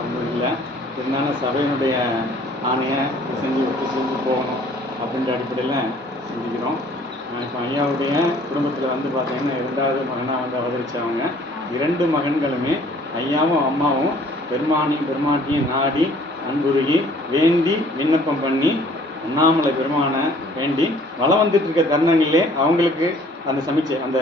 வரணும் இல்லை. இருந்தாலும் சபையினுடைய ஆணையை செஞ்சு விட்டு செஞ்சு போகணும் அப்படின்ற அடிப்படையில் சிந்திக்கிறோம். இப்போ ஐயாவுடைய குடும்பத்தில் வந்து பார்த்தீங்கன்னா இரண்டாவது மகனாக வந்து அவதரித்தவங்க இரண்டு மகன்களுமே ஐயாவும் அம்மாவும் பெருமானியும் பெருமாட்டியும் நாடி அன்புருகி வேண்டி விண்ணப்பம் பண்ணி அண்ணாமலை பெருமானை வேண்டி வளம் வந்துட்டு இருக்க தருணங்களிலே அவங்களுக்கு அந்த சமிச்சை அந்த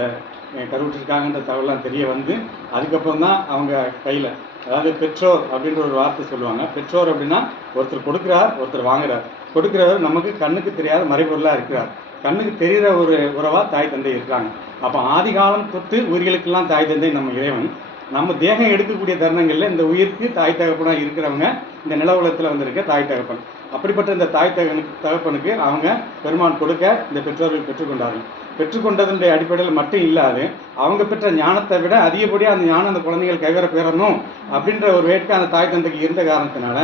அஹ், கருவுற்றிருக்காங்கன்ற தகவலாம் தெரிய வந்து அதுக்கப்புறம் தான் அவங்க கையில் அதாவது பெற்றோர் அப்படின்ற ஒரு வார்த்தை சொல்லுவாங்க. பெற்றோர் அப்படின்னா ஒருத்தர் கொடுக்குறார் ஒருத்தர் வாங்குறார். கொடுக்குறவர் நமக்கு கண்ணுக்கு தெரியாத மறைபொருளாக இருக்கிறார். கண்ணுக்கு தெரிகிற ஒரு உறவாக தாய் தந்தை இருக்கிறாங்க. அப்போ ஆதி காலம் தொட்டு உயிர்களுக்கெல்லாம் தாய் தந்தை நம்ம இறைவன். நம்ம தேகம் எடுக்கக்கூடிய தருணங்களில் இந்த உயிருக்கு தாய் தகப்பனாக இருக்கிறவங்க இந்த நில உலகத்தில் வந்திருக்க தாய் தகப்பன். அப்படிப்பட்ட இந்த தாய் தகனுக்கு தகப்பனுக்கு அவங்க பெருமான் கொடுக்க இந்த பெற்றோர்கள் பெற்றுக்கொண்டார்கள். பெற்றுக்கொண்டதனுடைய அடிப்படையில் மட்டும் இல்லாது அவங்க பெற்ற ஞானத்தை விட அதிகப்படியாக அந்த ஞானம் அந்த குழந்தைகள் கைவர பெறணும் அப்படின்ற ஒரு வேட்கை அந்த தாய் தந்தைக்கு இருந்த காரணத்தினால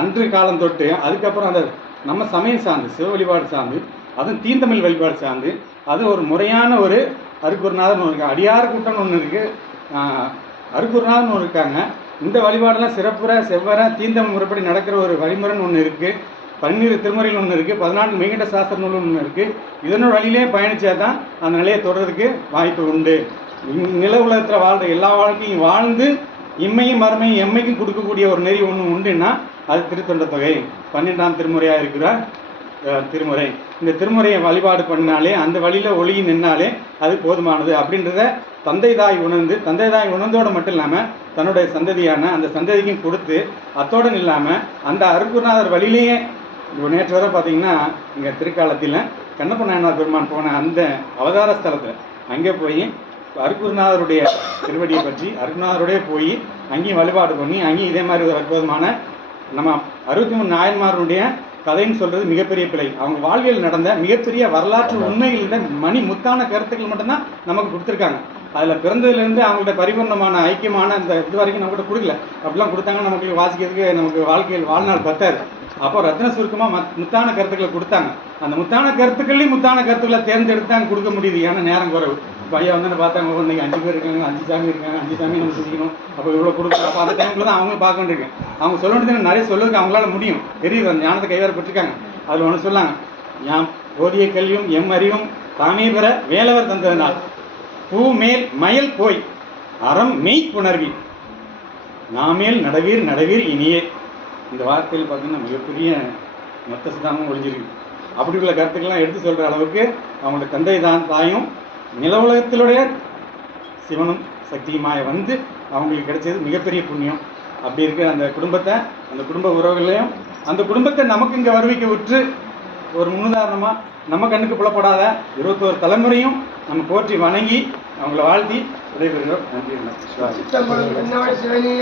அன்று காலம் தொட்டு அதுக்கப்புறம் அந்த நம்ம சமயம் சார்ந்து சிவ வழிபாடு சார்ந்து அதுவும் தீந்தமிழ் வழிபாடு சார்ந்து அது ஒரு முறையான ஒரு அருக்குருநாதன் ஒன்று இருக்கு அடியார் கூட்டம்னு ஒன்று இருக்குது அருக்குருநாதன் ஒன்று இருக்காங்க. இந்த வழிபாடெல்லாம் சிறப்புற செவ்வர தீந்தம் முறைப்படி நடக்கிற ஒரு வழிமுறைன்னு ஒன்று இருக்குது பன்னிரு திருமுறைகள் ஒன்று இருக்குது பதினான்கு மெய்கண்ட சாஸ்திர நூல் ஒன்று இருக்குது இதனோட வழியிலே பயணித்தா தான் அந்த நிலையை தொடர்றதுக்கு வாய்ப்பு உண்டு. நில உலகத்தில் வாழ்கிற எல்லா வாழ்க்கையும் வாழ்ந்து இம்மையும் மறுமையும் எம்மைக்கும் கொடுக்கக்கூடிய ஒரு நெறி ஒன்று உண்டுன்னா அது திருத்தொண்ட தொகை. பன்னெண்டாம் திருமுறையாக இருக்கிற திருமுறை. இந்த திருமுறையை வழிபாடு பண்ணாலே அந்த வழியில் ஒளி நின்னாலே அது போதுமானது அப்படின்றத தந்தை தாய் உணர்ந்து தந்தை தாய் உணர்ந்தோடு மட்டும் இல்லாமல் தன்னுடைய சந்ததியான அந்த சந்ததிக்கும் கொடுத்து அத்தோடு இல்லாமல் அந்த அருப்புநாதர் வழியிலேயே நேற்று வரை பார்த்தீங்கன்னா இங்கே திருக்காலத்தில் கண்ணப்ப நாயனார் பெருமான் போன அந்த அவதார ஸ்தலத்தில் அங்கே போய் அருக்குருநாதருடைய திருவடியை பற்றி அருக்குநாதருடைய போய் அங்கேயும் வழிபாடு பண்ணி அங்கேயும் இதே மாதிரி ஒரு அற்புதமான நம்ம அறுபத்தி மூணு நாயன்மாருடைய கதைன்னு சொல்றது மிகப்பெரிய பிழை. அவங்க வாழ்வியல் நடந்த மிகப்பெரிய வரலாற்று உண்மையில் இருந்த மணி முத்தான கருத்துக்கள் மட்டும்தான் நமக்கு கொடுத்துருக்காங்க. அதில் பிறந்ததுலேருந்து அவங்கள்ட்ட பரிபூர்ணமான ஐக்கியமான அந்த இது வரைக்கும் நம்மகிட்ட கொடுக்கல. அப்படிலாம் கொடுத்தாங்கன்னா நமக்கு வாசிக்கிறதுக்கு நமக்கு வாழ்க்கையில் வாழ்நாள் பத்தாது. அப்போ ரத்ன சுருக்கமாக மத் முத்தான கருத்துக்களை கொடுத்தாங்க. அந்த முத்தான கருத்துக்கள்லையும் முத்தான கருத்துக்களை தேர்ந்தெடுத்து அங்கே கொடுக்க முடியுது. ஏன்னா நேரம் குறைவு. பையன் வந்து பார்த்தாங்க ஓ, இன்னைக்கு அஞ்சு பேர் இருக்காங்க அஞ்சு சாமி இருக்காங்க அஞ்சு சாமி நம்ம செஞ்சுக்கணும் அப்போ இவ்வளோ கொடுக்கணும் அப்போ அந்த டைமில் தான் அவங்க பார்க்க வேண்டியிருக்கேன் அவங்க சொல்ல வேண்டியது நிறைய சொல்லுறதுக்கு அவங்களால முடியும். தெரியுது அந்த ஞானத்தை கைவேற அதில் ஒன்று சொல்லாங்க யாம் போதிய கல்வியும் எம் அறிவும் தாமே பெற வேலவர் தந்ததனால் பூ மேல் மயல் போய் அறம் மெய் புணர்வி நாமேல் நடவீர் நடவீர் இனியே. இந்த வார்த்தையில் பார்த்தீங்கன்னா மிகப்பெரிய மொத்த சிதாமும் ஒழிஞ்சிருக்கு. அப்படி உள்ள கருத்துக்கள்லாம் எடுத்து சொல்கிற அளவுக்கு அவங்களோட தந்தை தான் தாயும் நில உலகத்திலுடைய சிவனும் சக்தியுமாய வந்து அவங்களுக்கு கிடைச்சது மிகப்பெரிய புண்ணியம். அப்படி இருக்கிற அந்த குடும்பத்தை அந்த குடும்ப உறவுகளையும் அந்த குடும்பத்தை நமக்கு இங்கே வருவிக்க விட்டு ஒரு முன்னுதாரணமாக நம்ம கண்ணுக்கு புலப்படாத இருபத்தோரு தலைமுறையும் நம்ம போற்றி வணங்கி அவங்கள வாழ்த்தி விடைபெறுகிறோம். நன்றி சிவாஜி